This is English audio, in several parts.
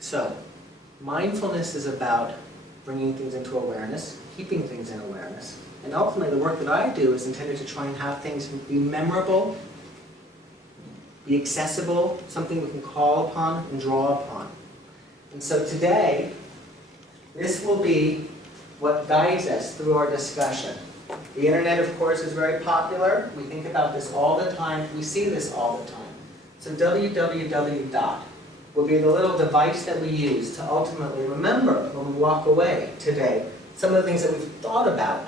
So, mindfulness is about bringing things into awareness, keeping things in awareness. And ultimately, the work that I do is intended to try and have things be memorable, be accessible, something we can call upon and draw upon. And so today, this will be what guides us through our discussion. The internet, of course, is very popular. We think about this all the time. We see this all the time. So www dot will be the little device that we use to ultimately remember when we walk away today some of the things that we've thought about.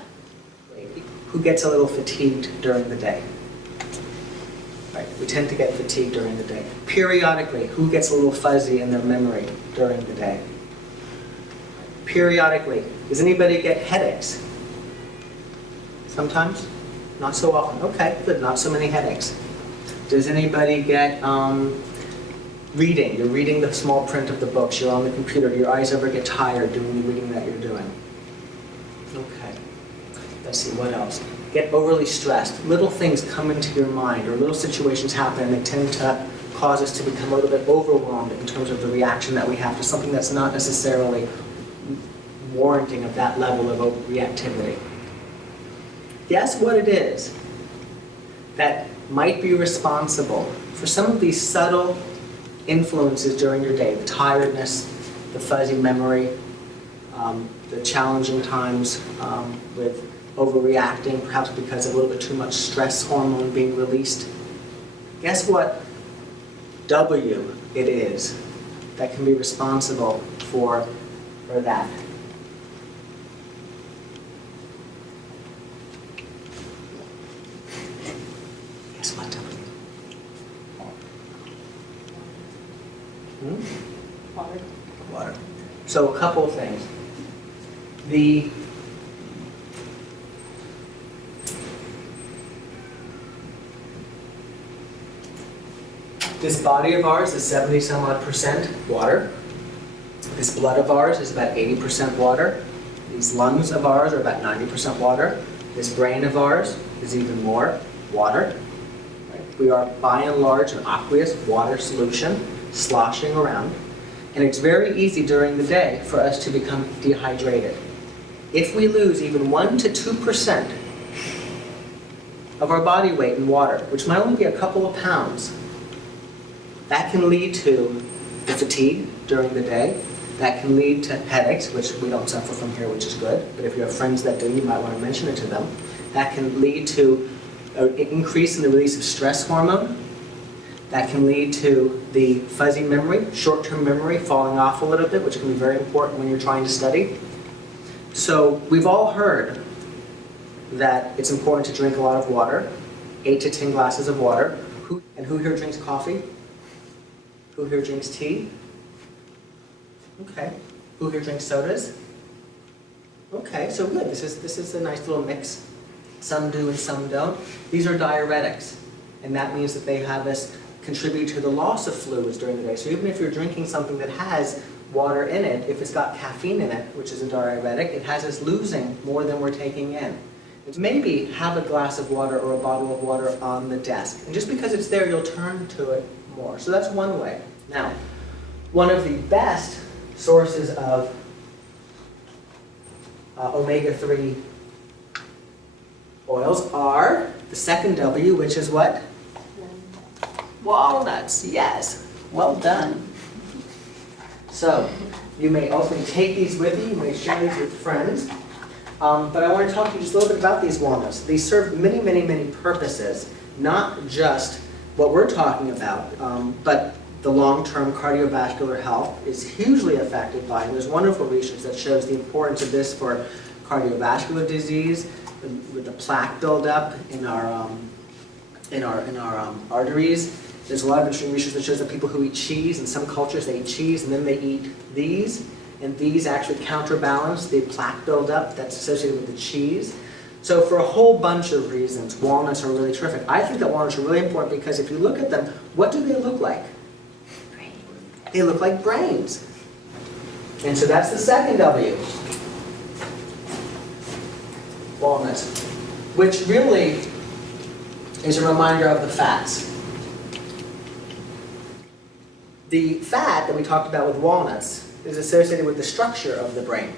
Who gets a little fatigued during the day? Right, we tend to get fatigued during the day. Periodically, who gets a little fuzzy in their memory during the day? Periodically, does anybody get headaches? Sometimes? Not so often. Okay, good, not so many headaches. Does anybody get reading? You're reading the small print of the books, you're on the computer, do your eyes ever get tired doing the reading that you're doing? Okay. Let's see, what else? Get overly stressed. Little things come into your mind, or little situations happen, and they tend to cause us to become a little bit overwhelmed in terms of the reaction that we have to something that's not necessarily warranting of that level of reactivity. Guess what it is that might be responsible for some of these subtle influences during your day, the tiredness, the fuzzy memory, the challenging times with overreacting, perhaps because of a little bit too much stress hormone being released. Guess what W it is that can be responsible for that? Guess what W? Water. Water. So a couple of things. This body of ours is 70 some odd percent water. This blood of ours is about 80% water. These lungs of ours are about 90% water. This brain of ours is even more water. Right? We are by and large an aqueous water solution sloshing around. And it's very easy during the day for us to become dehydrated. If we lose even 1 to 2% of our body weight in water, which might only be a couple of pounds, that can lead to the fatigue during the day. That can lead to headaches, which we don't suffer from here, which is good. But if you have friends that do, you might want to mention it to them. That can lead to an increase in the release of stress hormone. That can lead to the fuzzy memory, short-term memory falling off a little bit, which can be very important when you're trying to study. So we've all heard that it's important to drink a lot of water, 8 to 10 glasses of water. Who here drinks coffee? Who here drinks tea? Okay. Who here drinks sodas? Okay, so good. This is a nice little mix. Some do and some don't. These are diuretics, and that means that they have us contribute to the loss of fluids during the day. So even if you're drinking something that has water in it, if it's got caffeine in it, which is a diuretic, it has us losing more than we're taking in. And maybe have a glass of water or a bottle of water on the desk. And just because it's there, you'll turn to it more. So that's one way. Now, one of the best sources of omega-3 oils are the second W, which is what? Walnuts, yes. Well done. So, you may also take these with you, you may share these with friends. But I want to talk to you just a little bit about these walnuts. These serve many, many, many purposes, not just what we're talking about, but the long-term cardiovascular health is hugely affected by it. And there's wonderful research that shows the importance of this for cardiovascular disease, with the plaque buildup in our arteries. There's a lot of interesting research that shows that people who eat cheese, in some cultures they eat cheese and then they eat these, and these actually counterbalance the plaque buildup that's associated with the cheese. So for a whole bunch of reasons, walnuts are really terrific. I think that walnuts are really important because if you look at them, what do they look like? They look like brains. And so that's the second W. Walnuts. Which really is a reminder of the fats. The fat that we talked about with walnuts is associated with the structure of the brain.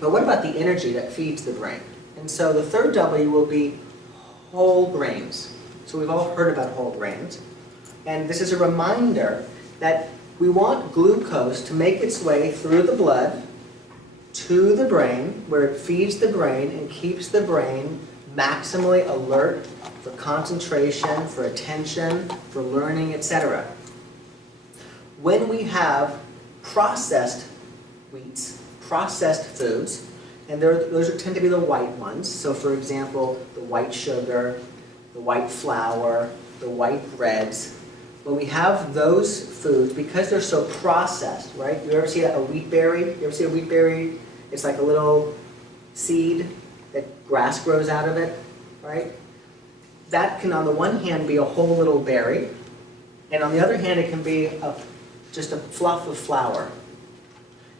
But what about the energy that feeds the brain? And so the third W will be whole grains. So we've all heard about whole grains. And this is a reminder that we want glucose to make its way through the blood to the brain, where it feeds the brain and keeps the brain maximally alert for concentration, for attention, for learning, etc. When we have processed wheats, processed foods, and those tend to be the white ones, so for example, the white sugar, the white flour, the white breads, when we have those foods, because they're so processed, right? You ever see a wheat berry? You ever see a wheat berry? It's like a little seed that grass grows out of it, right? That can, on the one hand, be a whole little berry, and on the other hand, it can be just a fluff of flour.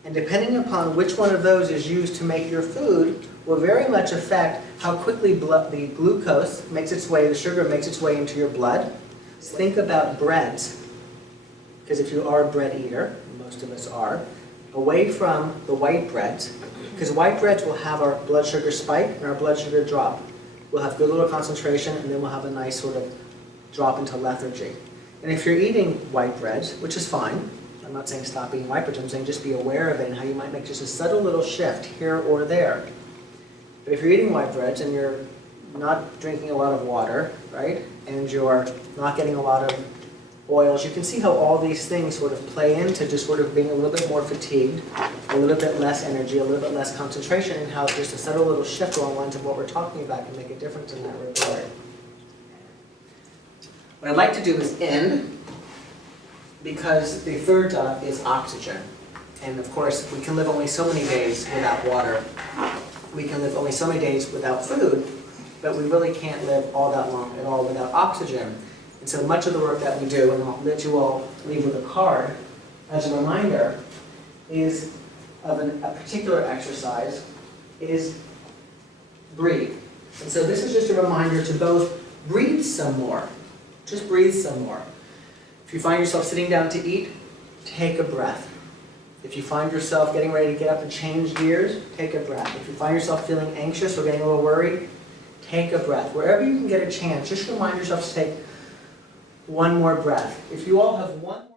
And depending upon which one of those is used to make your food will very much affect how quickly the glucose makes its way, the sugar makes its way into your blood. Think about breads, because if you are a bread eater, most of us are, away from the white breads, because white breads will have our blood sugar spike and our blood sugar drop. We'll have good little concentration, and then we'll have a nice sort of drop into lethargy. And if you're eating white breads, which is fine, I'm not saying stop eating white breads, I'm saying just be aware of it and how you might make just a subtle little shift here or there. But if you're eating white breads and you're not drinking a lot of water, right, and you're not getting a lot of oils, you can see how all these things sort of play into just sort of being a little bit more fatigued, a little bit less energy, a little bit less concentration, and how just a subtle little shift along the lines of what we're talking about can make a difference in that regard. What I'd like to do is end, because the third is oxygen. And of course, we can live only so many days without water. We can live only so many days without food, but we really can't live all that long at all without oxygen. And so much of the work that we do, and I'll let you all leave with a card as a reminder, is of a particular exercise, is breathe. And so this is just a reminder to both breathe some more. Just breathe some more. If you find yourself sitting down to eat, take a breath. If you find yourself getting ready to get up and change gears, take a breath. If you find yourself feeling anxious or getting a little worried, take a breath. Wherever you can get a chance, just remind yourself to take one more breath. If you all have one